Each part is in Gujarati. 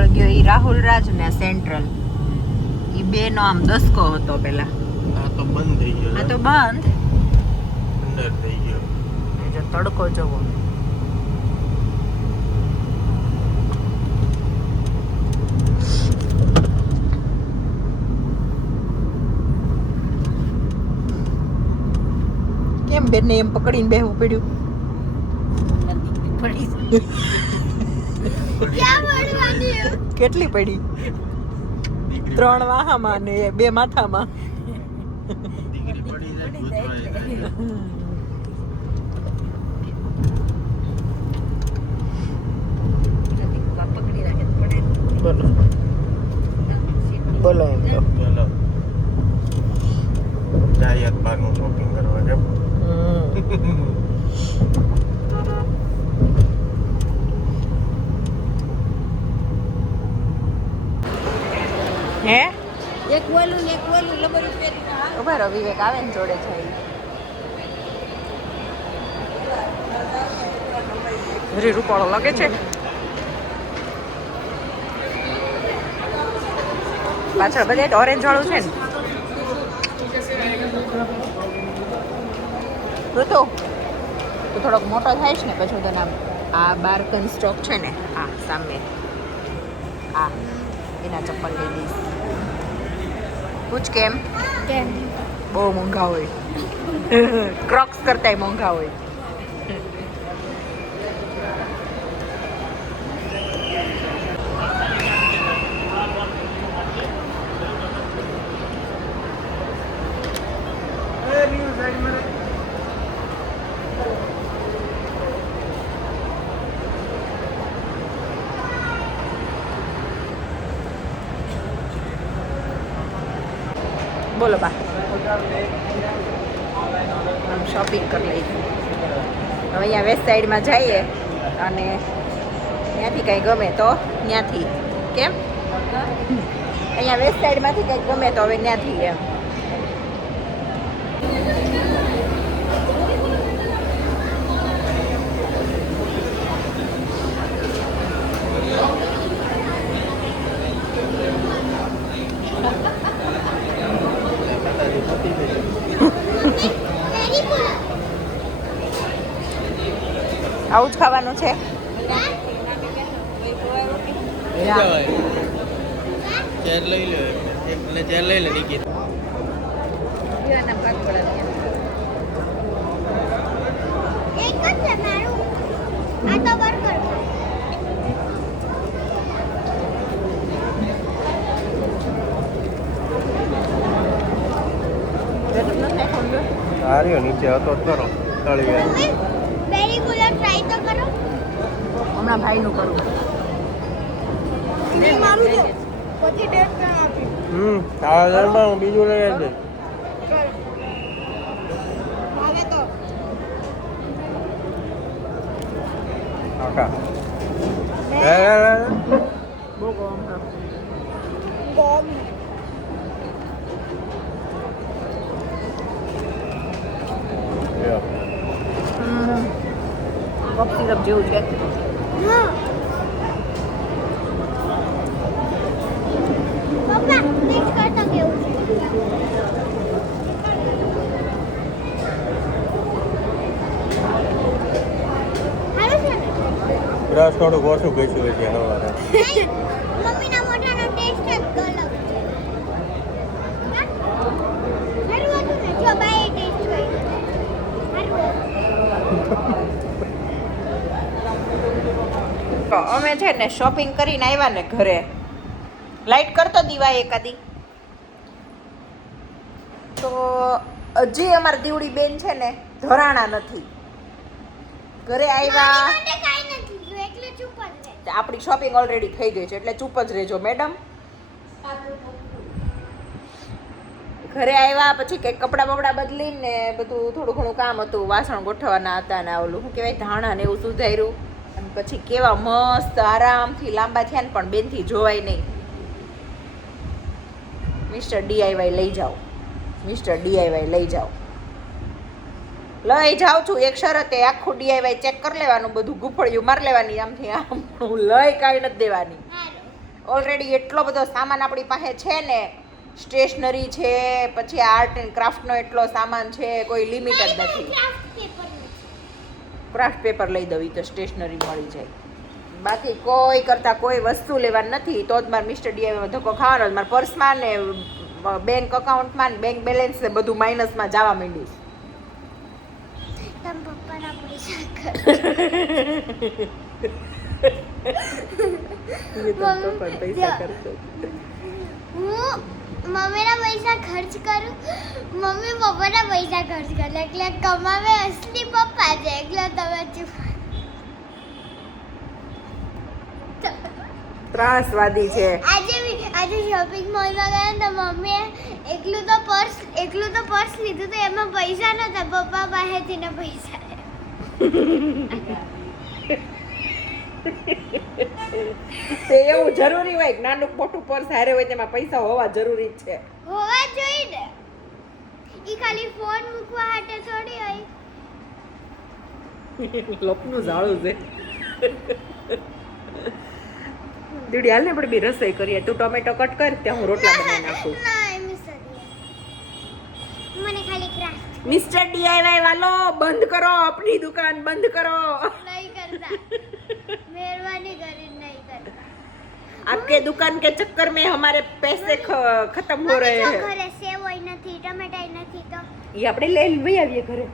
આગળ ગયો એ રાહુલ રાજ ને સેન્ટ્રલ, એ બે નો આમ દસકો હતો પેલા. આ તો બંધ થઈ ગયો. આ તો બંધ અંદર થઈ ગયો. જો તડકો જવો. કેમ બેન એમ પકડીને બેહવું પડ્યું? કેટલી પડી? 3 વાહામાં ને 2 માથામાં. દીકરી પડી જાય ભૂતવાય. બોલો બોલો એમ તો. બોલો. જાયત બારનું શોપિંગ કરવા કેમ? હે એક બોલું ને એક બોલું લબર રૂપિયા ઉભા રહો, વિવેક આવે ને જોડે છે. હરી રૂપાળો લાગે છે. પાછળ બધે ઓરેન્જ વાળું છે ને. ઋતુ તો થોડોક મોટો થાય છે ને પછી તો નામ આ બારકન સ્ટોક છે ને આ સામે આ એના ચપ્પલ લઈ દઈશ. પૂછ કેમ? કેમ? બહુ મોંઘા હોય. ક્રોક્સ કરતાય મોંઘા હોય. બોલો બા, આમ શોપિંગ કરી લઈ. હવે અહીંયા વેસ્ટ સાઈડમાં જઈએ અને ત્યાંથી કંઈ ગમે તો ત્યાંથી. કેમ? અહીંયા વેસ્ટ સાઈડમાંથી કંઈક ગમે તો હવે ત્યાંથી એમ. આવું જ ખાવાનું છે. ચેર લઈ લે. એટલે ચેર લઈ લે ટિકિટ. એક જ છે મારું. આ તો બર્ગર. આર્યો નીચે હતો જ કરો. તળી બેરી ગુલાબ ટ્રાય તો કરો. હમણાં ભાઈનું કરું. મેં મારું તો પછી ટેસ્ટ ના આપી. આ જરમાં હું બીજું લઈ આવી દઈશ. હવે તો કાકા બહુ ગરમ છે. ગોમ કપ સિરપ જેવું છે. હા પપ્પા ટેસ્ટ કરતા કેવું છે? સારું છે ને? બ્રશ થોડુંક ઓછું ગયું છે હવારે. મમ્મીના મોઢાનો ટેસ્ટ જ અલગ છે. સારું હતું ને? જો બાએ ટેસ્ટ કર્યું. સારું. અમે છે ને શોપિંગ કરીને આવ્યા ને ઘરે. લાઈટ કરતો દીવા એકાદી તો હજી અમારી દીવડી બેન છે ને ધરાણા નથી. ઘરે આવ્યા. મારી માટે કાંઈ નથી જો એટલે ચૂપ જ રહે. આપણી શોપિંગ ઓલરેડી થઈ ગઈ છે એટલે ચૂપ જ રહેજો મેડમ. ઘરે આવ્યા પછી કંઈક કપડાં બપડા બદલીને બધું થોડું ઘણું કામ હતું, વાસણ ગોઠવવાના હતા ને ઓલું શું કહેવાય ધાણા ને એવું સુધાર્યું. અને પછી કેવા મસ્ત આરામથી લાંબા થયા ને પણ બેનથી જોવાય નહીં. મિસ્ટર ડીઆઈવાય લઈ જાઓ, મિસ્ટર ડીઆઈવાય લઈ જાઓ. લઈ જાઉં છું એક શરતે આખું ડીઆઈવાય ચેક કરી લેવાનું, બધું ગુફળિયું મારી લેવાની આમથી આમ, હું લઈ કાંઈ નથી દેવાની. ઓલરેડી એટલો બધો સામાન આપણી પાસે છે ને, સ્ટેશનરી છે, પછી આર્ટ એન્ડ ક્રાફ્ટનો એટલો સામાન છે, કોઈ લિમિટ જ નથી. ક્રાફ્ટ પેપર લઈ દઉં, ઈ તો સ્ટેશનરી મળી જાય. બાકી કોઈ કરતા કોઈ વસ્તુ લેવાની નથી. તો જ મારે મિસ્ટર ડીઆઈમાં ધક્કો ખાવાનો. મારા પર્સમાં ને બેંક અકાઉન્ટમાં ને બેંક બેલેન્સ ને બધું માઇનસમાં જવા માંડ્યું. તમ પપ્પાના પૈસા કર. પૈસા કરતો હું મમ્મીના પૈસા ખર્ચ કરું, મમ્મી પપ્પાના પૈસા ખર્ચ કરે, એટલે કમાવે અસલી પપ્પા છે. એટલે તમે ચૂપ. ત્રાસવાદી છે. આજે શોપિંગ મોલમાં ગયા ને તો મમ્મીએ એકલું તો પર્સ લીધું તો એમાં પૈસા નતા. પપ્પા પાસેથી ને પૈસા તે એવું જરૂરી હોય કે નાનું મોટું પર્સ હારે હોય તેમાં પૈસા હોવા જરૂરી જ છે. હોવા જોઈએ ને. ઈ ખાલી ફોન મૂકવા માટે થોડી હોય. લોપનું ઝાડું છે. દીદી હાલ ને આપણે બી રસોઈ કરીએ. તું ટોમેટો કટ કર, ત્યાં હું રોટલા બનાવી નાખું. ના મિસ્ટર મને ખાલી ક્રાફ્ટ મિસ્ટર ડીઆઈવાય વાલો, બંધ કરો આપની દુકાન, બંધ કરો. નહીં કરતા. મહેરબાની કરીને નહીં કરતા. आपके दुकान के चक्कर में हमारे पैसे खत्म हो रहे हैं. ઘરે સેવ હોય નથી, ટમેટા નથી તો ये આપણે લઈ લઈ આવીએ ઘરે.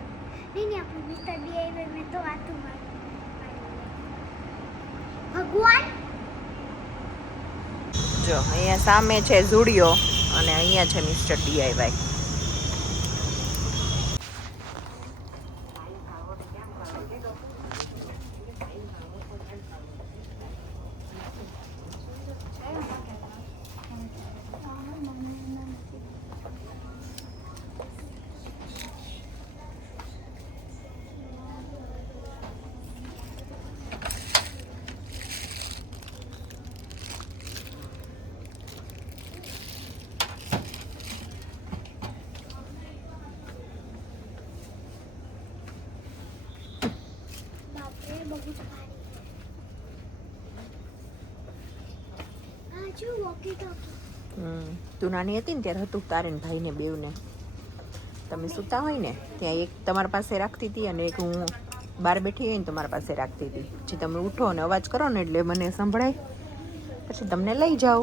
નહીં આપણે મિસ્ટર ડીઆઈવાય મેં તો વાતું મારી. ભગવાન જો અહીંયા સામે છે ઝુડિયો અને અહીંયા છે મિસ્ટર ડીઆઈવાય. બાપરે બહુ જ ભારી. આ જો વોકી ટોકી. તું નાની હતી ને ત્યારે હતું તારે ને ભાઈને બેવને. તમે સૂતા હોય ને ત્યાં એક તમારા પાસે રાખતી હતી અને એક હું બહાર બેઠી હોય ને તમારા પાસે રાખતી હતી. પછી તમે ઉઠો અને અવાજ કરો ને એટલે મને સંભળાય, પછી તમને લઈ જાઓ.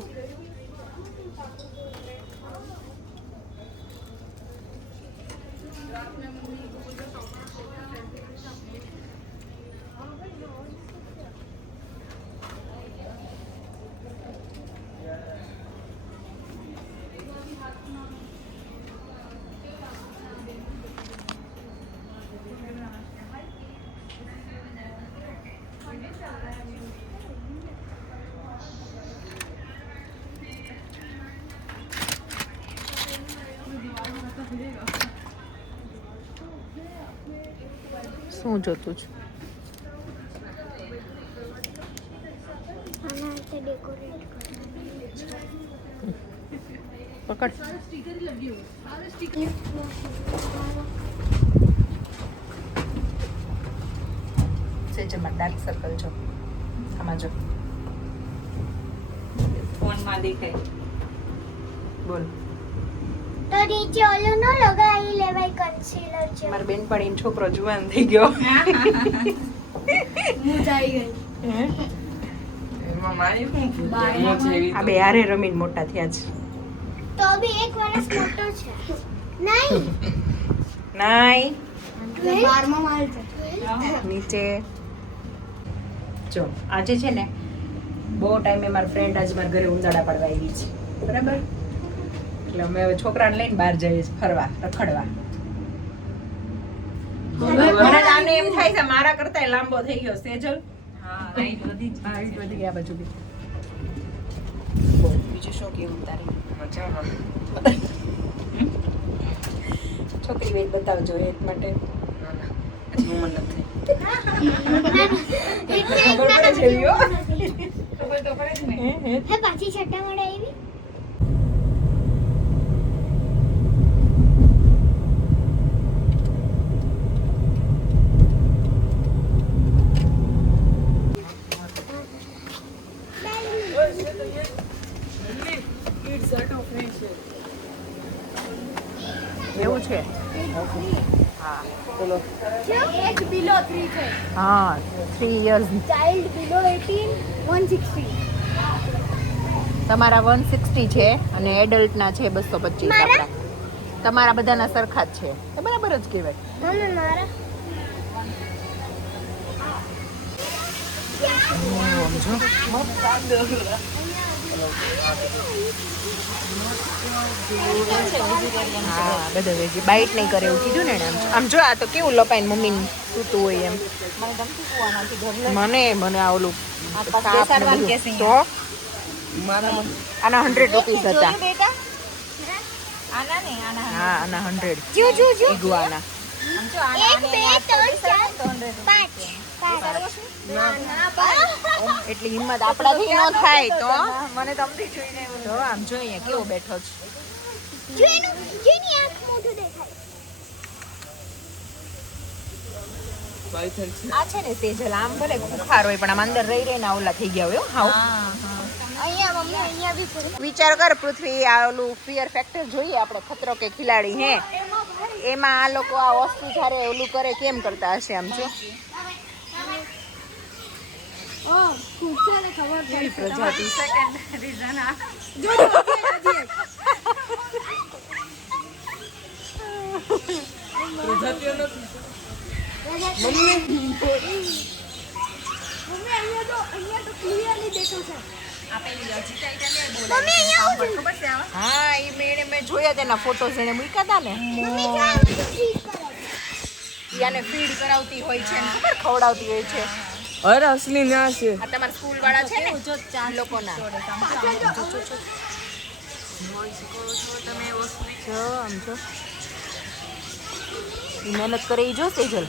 શું જોતું છું? આના હાથે ડેકોરેટ કરવાનું પકડ. સેજમાં ડાર્ક સર્કલ જો આમાં જો ફોનમાં દેખાય. બોલ. તો નીચે ઓલું ન લગાવી લેવાય કન્સીલર છે. મારી બેનપણીનો છોકરો જુવાન થઈ ગયો. એમાં મારી શું ભૂલ છે? એમાં છે એવી આ બે હારે રમીને મોટા થયા છે. તો બી 1 વર્ષ મોટો છે. નહીં નાય 12 માલ છે. નીચે જો આજે છે ને બહુ ટાઈમે મારી ફ્રેન્ડ આજે મારા ઘરે ઉંદાડા પાડવા આવી છે, બરાબર? એટલે અમે હવે છોકરાને લઈને બહાર જઈએ છીએ ફરવા, રખડવા. મને આને એમ થાય છે મારા કરતા લાંબો થઈ ગયો સેજલ. હા, હાઈટ વધી જ હાઈટ વધી ગઈ આ બાજુ બી. બીજું શું કેવું તારે? મજામાં. છોકરી વેટ બતાવજો એક માટે. ના, ના. હજી ઉંમર નથી. ખબર પડે છે એવી હો. ખબર તો પડે જ ને. હે પાછી છઠ્ઠા મળે આવી. છે હા ચલો એજ બિલો 3 છે હા 3 years ચાઇલ્ડ બિલો 18 160 તમારા 160 છે અને એડલ્ટના છે 225 મારા? આપણા તમારા બધાના સરખા જ છે તો બરાબર જ કહેવાય મમ્મી મારા હા બધા વેજી બાઈટ નહીં કરે એવું કીધું ને એને આમ જો આ તો કેવું લપાઈને મમ્મીને સૂતું હોય એમ મને આ ઓલું સાપ ને બધું. તો મારા આના 100 રૂપીસ હતા બેટા હા આના 100 જો જો જો ઈગુઆના 1 2 3 4 5 એટલી હિંમત આપણાથી ન થાય તો મને તમને જોઈને તો આમ જો અહીંયા કેવો બેઠો છે જો એનું જેની આંખ મોઢું દેખાય પાયથન છે આ છે ને સેજલ આમ ભલે ખુખાર હોય પણ આમ અંદર રહી રહીને ઓલા થઈ ગયા હોય હાવ અહીંયા મમ્મી અહીંયા બી છે વિચાર કર પૃથ્વી આ ઓલું ફિયર ફેક્ટર જોઈએ આપણે ખતરો કે ખિલાડી હે એમાં આ લોકો આ વસ્તુ જ્યારે ઓલું કરે કેમ કરતા હશે આમ જો ઓ કુકરાને ખબર કેવી પ્રજાતિ પ્રજાતિઓ નથી મમ્મી અહીંયા તો ક્લિયરલી દેખાય છે મમ્મી અહીંયા હું છું હા એ મેં જોયા તેના ફોટોસ એને મૂક્યા હતા ને મમ્મી ક્યાં ઠીક કરે ઈ આને ફીડ કરાવતી હોય છે ને ખબર ખવડાવતી હોય છે અરે અસલી ના છે આ તમારા સ્કૂલ વાળા છે ને લોકોના જો આમ જો ઈ મહેનત કરે ઈ જો સેજલ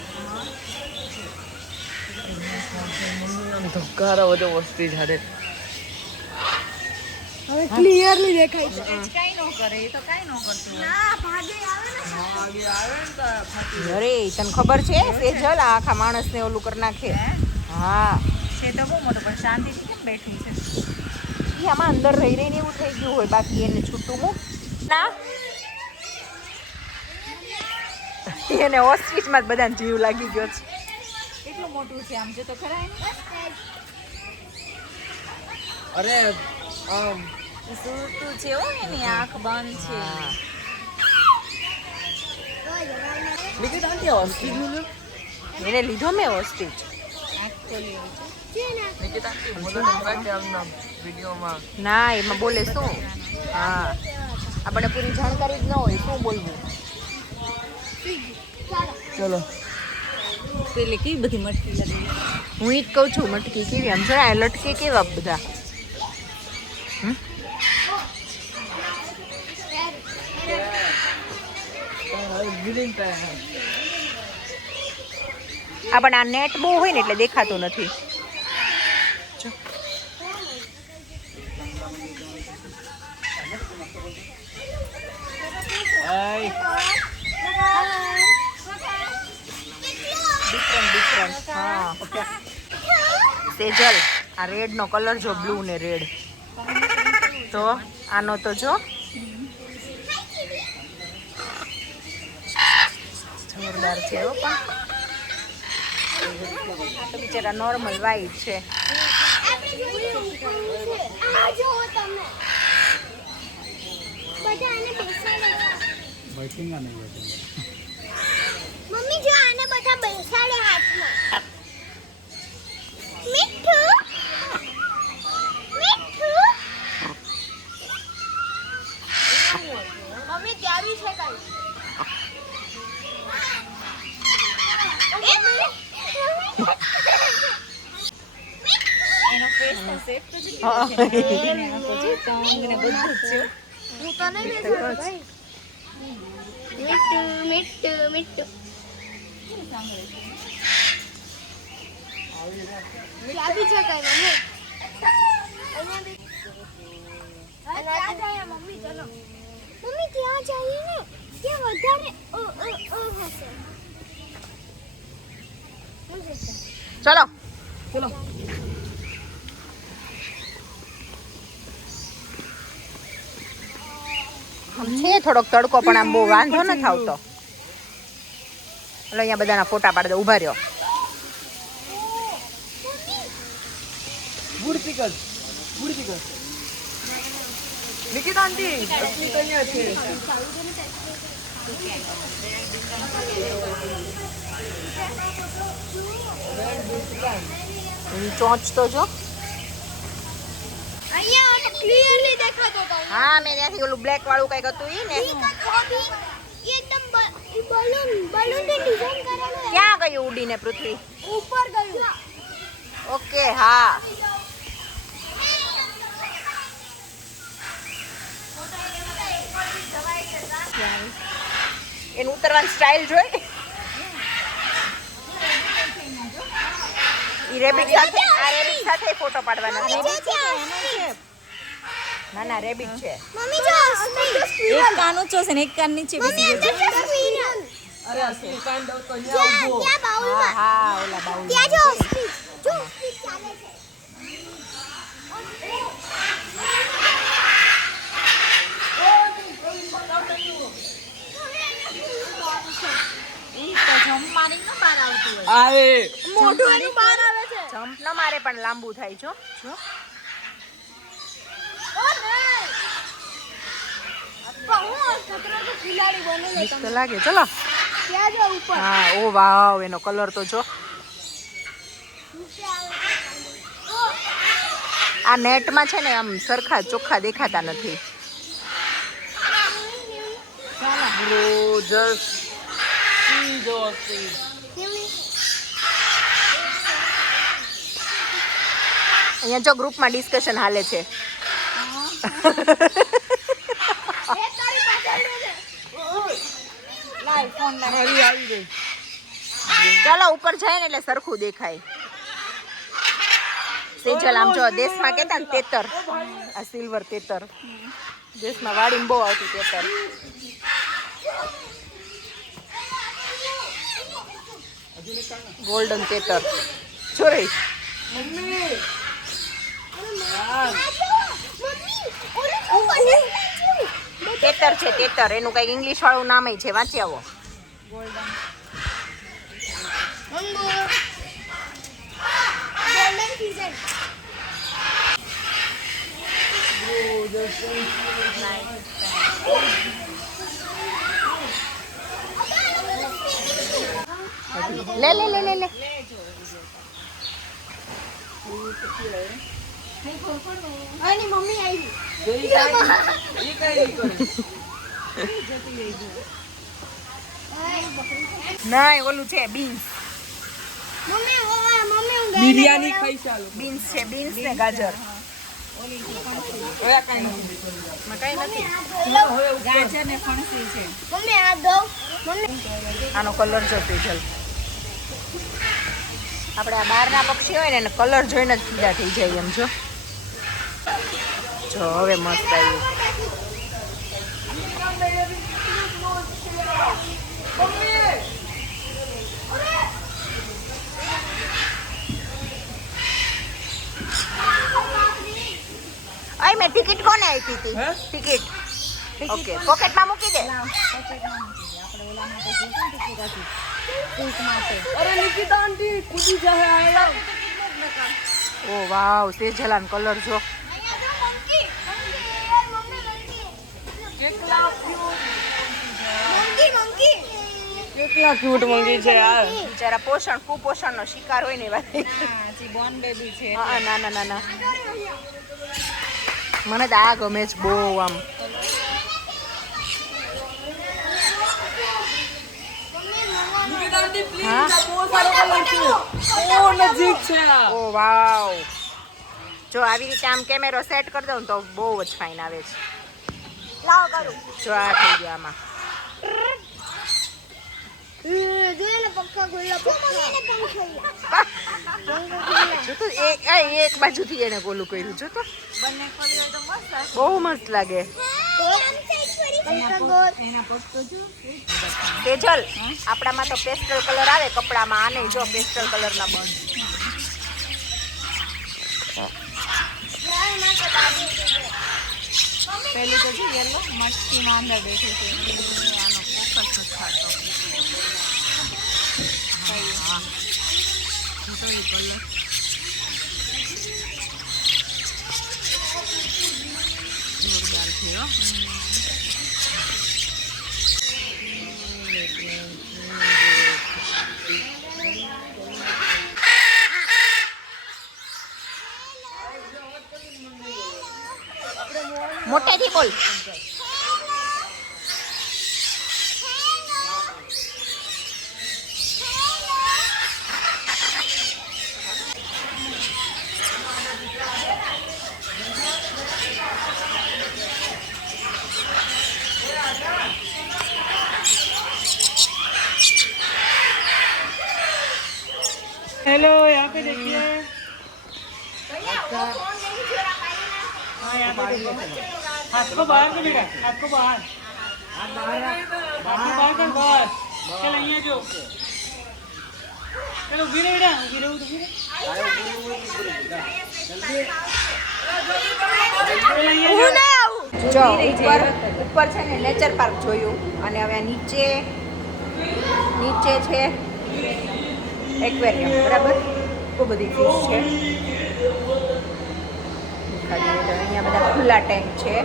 ધબકારા બધો વસ્તી જાડે હવે ક્લિયરલી દેખાય છે અરે તને ખબર છે સેજલ આ આખા માણસને ઓલું કરી નાખે હા છે તો બહુ મોટો પણ શાંતિથી કેમ બેઠું છે ઈ આમાં અંદર રહી રહીને એવું થઈ ગયું હોય બાકી એને છૂટું મૂક ના એને ઓસ્ટ્રીચમાં જ બધાને જીવ લાગી ગયો છે કેટલું મોટું છે આમ જો તો ખરા એને અરે સૂતું છે હો એની આંખ બંધ છે હા. નિકિત આંટી અસલી નું એને લીધો મેં ઓસ્ટ્રીચ આંખ ખોલી હોય છે નિકિત આંટી બોલો કે આમના વિડિયોમાં ના એમાં બોલે શું હા આપણે પૂરી જાણકારી જ ન હોય શું બોલવું ચલો એટલે કેવી બધી મટકી લગી હું ઈ જ કહું છું મટકી કેવી આમ જરા લટકે કેવા બધા આ પણ આ નેટ બહુ હોય ને એટલે દેખાતું નથી જો. ડિફરન્ટ હા સેજલ આ રેડ નો કલર જો બ્લુ ને રેડ તો આનો તો જો જોરદાર છે હો પણ આ તો બિચારા નોર્મલ વ્હાઈટ છે આ જોવો તમે બધા આને બેસાડે મમ્મી જો આને બધા બેસાડે હાથમાં મીઠું મીઠું મમ્મી ત્યાં બી છે કઈ એનો ફેસ નો શેપ તો જેટલી હા. છે એને આંખો છે ટંગ ને બધું જ છે હું તો નહીં બેસાડતો ભાઈ મીઠું મીઠું મીઠું ત્યાં બી છે કઈ મમ્મી અહીંયા બી મમ્મી ચલો મમ્મી ત્યાં જઈએ ને ત્યાં વધારે હશે ચલો ચલો આમ છે થોડોક તડકો પણ આમ બહુ વાંધો નથી આવતો. એટલે અહીંયા બધાના ફોટા પાડી દો. ઊભા રહ્યો. નિકિતા આંટી અશ્મિત અહીંયા છે. એની ચોંચ તો જો. અહીંયા ક્લિયરલી દેખાતો હતો. હા મેં ત્યાંથી ઓલું બ્લેક વાળું કઈક હતું ઈ ને. એકદમ બલૂન થી ડિઝાઇન કરેલું ક્યાં ગયું ઉડીને પૃથ્વી? ઉપર ગયું. ઓકે હા. એનું ઉતરવાની સ્ટાઇલ જોઈ. ઈ રેબિટ સાથે આ રેબિટ સાથે ફોટો પાડવાના છે. ના ના રેબિટ છે. મમ્મી જો એક કાન ઊંચો છે ને એક કાન નીચે બેસી ગયો છે. અરે અશ્મિત કાન દો તો અહીંયા ત્યાં ઊભો. ત્યાં હા બાઉલમાં હા ઓલા બાઉલ. ત્યાં જો સ્પીચ ચાલે છે. ઈ તો જમવાની ન બહાર આવતી હોય. આવે મોઢું એનું બહાર આવે છે. જમ્પ ન મારે પણ લાંબુ થાય જો. જો ઓ નહીં. અપ્પા હું ખતરો તો ખિલાડી બને બીક તો લાગે. ચલો. ત્યાં જો ઉપર હા ઓ વાવ એનો કલર તો જો. નીચે આવે. આ નેટમાં છે ને આમ સરખા ચોખ્ખા દેખાતા નથી. બ્રો જસ્ટ સી જો સી. અહીંયા જો ગ્રુપમાં ડિસ્કશન હાલે છે. લાય ફોન લાય. મારી આવી ગઈ. ચાલો ઉપર જાય ને એટલે સરખું દેખાય. સેજલ આમ જો દેશમાં કેતા ને તેતર, આ સિલ્વર તેતર દેશમાં વાડીમાં બહુ આવતી તેતર. ગોલ્ડન તેતર જોઈ. તેતર છે તેતર. એનું કઈક ઇંગ્લિશ વાળું નામ છે. વાંચી આવો. લે લે લે લે લે. આની મમ્મી આવી. ઈ કઈ કરે. ના ઓલું છે બીન્સ. મમ્મી હું બિરયાની ખાઈ ચાલો. બીન્સ છે. બીન્સ ને ગાજર. હવે કાઈ નથી. માં કઈ નથી. ગાજર ને ફણસી છે. મમ્મી આ દો. મમ્મી આનો કલર જો તેજલ. આપણે આ બહારના પક્ષી હોય ને એને કલર જોઈને જ ફીદા થઈ જાય એમ જો. જો હવે મસ્ત આવ્યું. અય મેં ટિકિટ કોને આપી હતી? હે? ટિકિટ. ઓકે પોકેટમાં મૂકી દે. આપણે ઓલા માટે જોઈતું ને ટિકિટ હતી. સ્વીટ માટે. અરે નિકિતા આંટી કૂદી જાય આયા. ઓ વાવ સેજલાન કલર જો. કેટલા મંકી ક્યુટ મંગી છે યાર. બિચારા પોષણ કુપોષણનો શિકાર હોય ને વાત. હા જી બોર્ન બેબી છે. હા ના ના ના ના. મને તો આ ગમે છે બહુ આમ. નિકિતા આંટી પ્લીઝ હા? આ બહુ સારો કલર છે. બહુ નજીક છે આ. ઓ વાવ. જો આવી રીતે આમ કેમેરો સેટ કરી દઉં ને તો બહુ જ ફાઇન આવે છે. લાવ કરું. જો આ થઈ ગયો આમાં. જોઈએ ને પંખા ખુલ્લા પંખા. જો તો એક બાજુથી એને ગોલું કર્યું જો તો. બંને ખોલી હોય તો મસ્ત હશે. બહુ મસ્ત લાગે. પંખા ગોળ. એના પગ તો જો. તેજલ આપણામાં તો પેસ્ટલ કલર આવે કપડામાં. આને જો પેસ્ટલ કલરના બન. પેલી તો છે યેલો મટકીમાં અંદર બેઠી છે આનો ફોકસ નથી થતો હા તો એ કલર જોરદાર છે હો મોટેથી બોલ. हेलो यहाँ पे देखिए हाँ यहाँ पे देखिए हाथ को बाहर कर बेटा हाथ को बाहर हाथ बाहर कर बस चल અહીંયા જો चलो ઊભી રહે બેટા ઊભી રહે જો ઉપર છે ને નેચર પાર્ક જોયું અને હવે નીચે છે એક્વેરિયમ બરાબર બહુ બધી ફિશ છે અહીંયા બધા ખુલ્લા ટેન્ક છે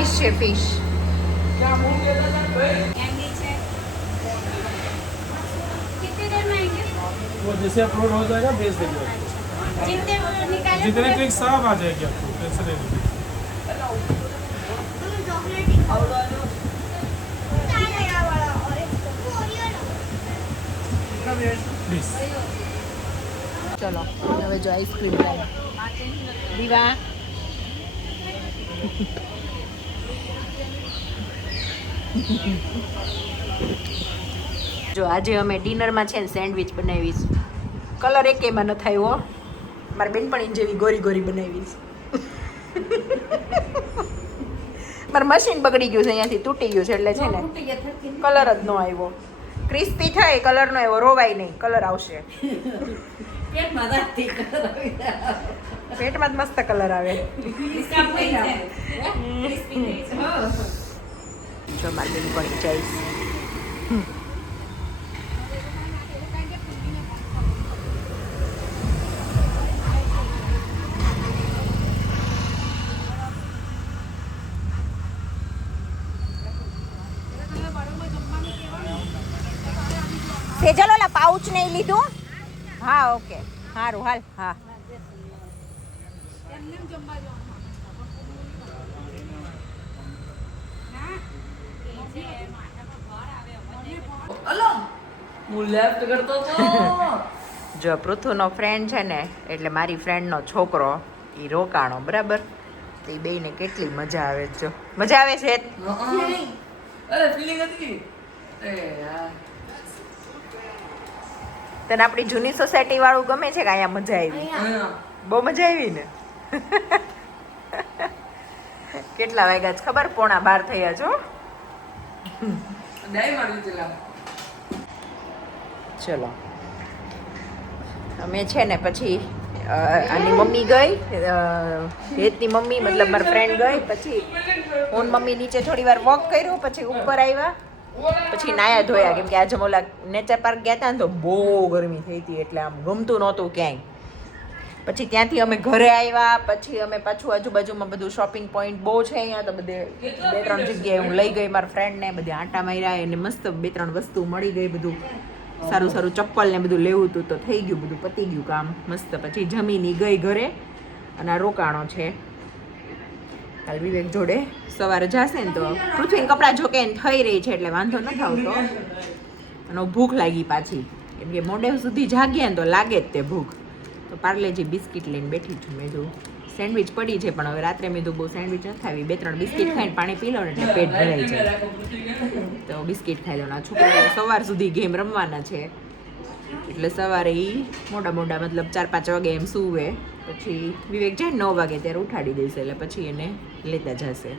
ફિશ છે ફિશ वो जैसे अपलोड हो जाएगा भेज देंगे जितने क्लिक सब आ जाएगी आपको टेंशन नहीं लीजिए प्लीज ચલો હવે જો આઈસ્ક્રીમ લાવી દીવા જો આજે અમે ડિનરમાં છે ને સેન્ડવિચ બનાવીશ કલર એકેમાં ન થાય મારી બેનપણી જેવી ગોરી ગોરી બનાવીશ મારું મશીન બગડી ગયું છે અહીંયાથી તૂટી ગયું છે એટલે છે ને કલર જ ન આવ્યો ક્રિસ્પી થાય કલર નો આવ્યો રોવાય નહીં કલર આવશે પેટમાં જ મસ્ત કલર આવે જો મારી બેનપણી જઈશ સેજલ ઓલા પાઉચ નહીં લીધું હા ઓકે સારું હાલ હા જો પૃથુનો ફ્રેન્ડ છે ને એટલે મારી ફ્રેન્ડનો છોકરો એ રોકાણો બરાબર તો એ બેયને કેટલી મજા આવે છે જો મજા આવે છે અરે ફીલિંગ હતી તને આપણી જૂની સોસાયટી વાળું ગમે છે કે અહીંયા મજા આવી બહુ મજા આવી ને કેટલા વાગ્યા છે ખબર 11:15 થયા છો ચલો અમે છે ને પછી આની મમ્મી ગઈ હેતની મમ્મી મતલબ મારી ફ્રેન્ડ ગઈ પછી હું મમ્મી નીચે થોડી વાર વોક કર્યું પછી ઉપર આવ્યા પછી નાયા ધોયા કેમ કે આજે ઓલા નેચર પાર્ક ગયા હતા ને તો બહુ ગરમી થઈ હતી એટલે આમ ગમતું નહોતું ક્યાંય પછી ત્યાંથી અમે ઘરે આવ્યા પછી અમે પાછું આજુબાજુમાં બધું શોપિંગ પોઈન્ટ બહુ છે અહીંયા તો બધે 2-3 જગ્યાએ હું લઈ ગઈ મારા ફ્રેન્ડને બધે આંટા માર્યા એને મસ્ત 2-3 વસ્તુ મળી ગઈ બધું સારું સારું ચપ્પલ ને બધું લેવું હતું તો થઈ ગયું બધું પતી ગયું કામ મસ્ત પછી જમીની ગઈ ઘરે અને આ રોકાણો છે કાલ વિવેક જોડે સવારે જશે ને તો પૃથ્વીને કપડાં જોકે થઈ રહી છે એટલે વાંધો નથી આવતો અને ભૂખ લાગી પાછી, કેમ કે મોડે સુધી જાગ્યા ને તો લાગે જ તે ભૂખ. તો પાર્લેજી બિસ્કિટ લઈને બેઠી છું. મેં કીધું સેન્ડવિચ પડી છે, પણ હવે રાત્રે મેં કીધું બહુ સેન્ડવિચ નથી ખાવી, 2-3 બિસ્કિટ ખાઈને પાણી પી લો ને એટલે પેટ ભરાઈ જાય. તો બિસ્કિટ ખાઈ લો. ના છોકરાઓ સવાર સુધી ગેમ રમવાના છે, એટલે સવારે એ મોટા મતલબ 4-5 વાગે એમ સૂવે, પછી વિવેક જાય 9 વાગે ત્યારે ઉઠાડી દઈશ, એટલે પછી એને લેતા જશે.